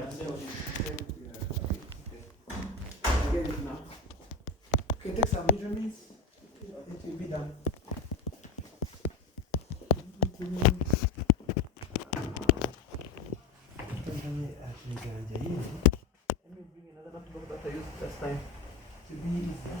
Get it now. Okay, take some measurements. It will be done. Let me bring another notebook that I used last time to be easier.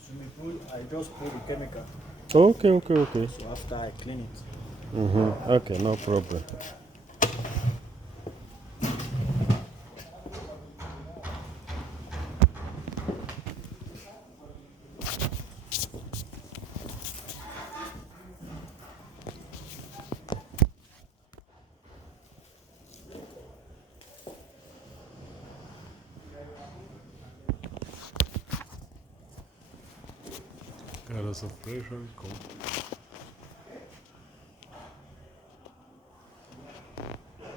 Swimming pool, I just put the chemical. Okay. So after I clean it. Okay, no problem. Cara, essa frecha, como?